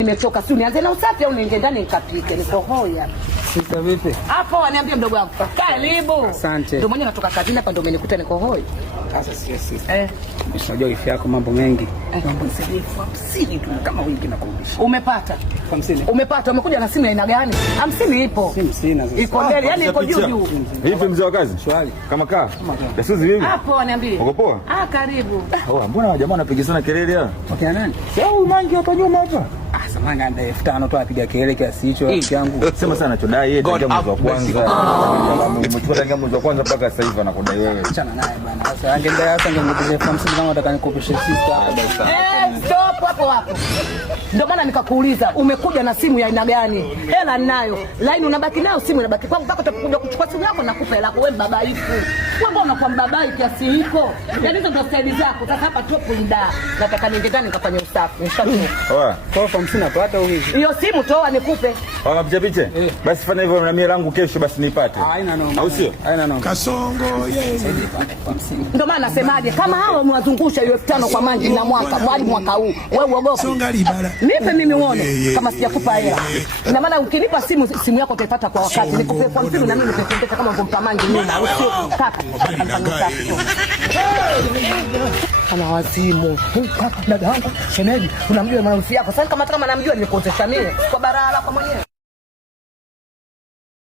Nimetoka, si nianze na usafi au niingie ndani nikapike? Niko hoya. Sasa vipi? Hapo waniambia mdogo wangu. Karibu. Asante. Ndio mwenyewe natoka kazini hapa ndio umenikuta niko hoya. Sasa sisi. Unajua wifi yako mambo mengi. Mambo sisi tu kama wingi na kurudisha. Umepata? 50. Umepata, umekuja na simu aina gani? 50 ipo. Simu sina sasa. Iko mbele, yani iko juu juu. Vipi mzee wa kazi? Shwari. Kama kaa? Dasuzi vipi? Hapo waniambia. Uko poa? Karibu. Mbona jamaa anapiga sana kelele hapa? Okay nani? Sio mangi hapa nyuma hapa. Samahani anda 5000 tu apiga kelele kiasi hicho yangu. Sema sana chodai yeye tangia mwezi wa kwanza. Umechukua tangia mwezi wa kwanza mpaka sasa hivi anakudai wewe. Achana naye bwana. Sasa angeenda sasa ningekuja 50 kama nataka nikupishe sister. Stop hapo hapo. Ndio maana nikakuuliza umekuja na simu ya aina gani? Hela ninayo. Line unabaki nayo, simu inabaki kwangu mpaka utakuja kuchukua simu yako na kupa hela yako wewe babaifu. Wewe mbona unakuwa mbabai kiasi hiko? Yaani hizo ndio style zako. Sasa hapa top nda. Nataka niende ndani nikafanye usafi. Nishachoka. Oa. Kwa 50 napata hivi. Hiyo simu toa nikupe. Picha picha? Basi fanya hivyo na mimi langu kesho basi nipate. Haina noma. Au sio? Haina noma. Kasongo yeye. Ndio maana nasemaje kama hao wamewazungusha hiyo 5000 kwa manji na mwaka huu. Wewe uogope. Songa libala. Nipe mimi uone kama sijakupa hela. Ina maana ukinipa simu yako utaipata kwa wakati. Nikupe kwa mfano na mimi nipependeka kama ngompa manji mimi. Au sio? Kaka. Ana wazimu. Kaka dada yangu, shemeji, unamjua mwanamke yako. Sasa kama namjua nilikuozesha mimi kwa barala kwa mwenyewe.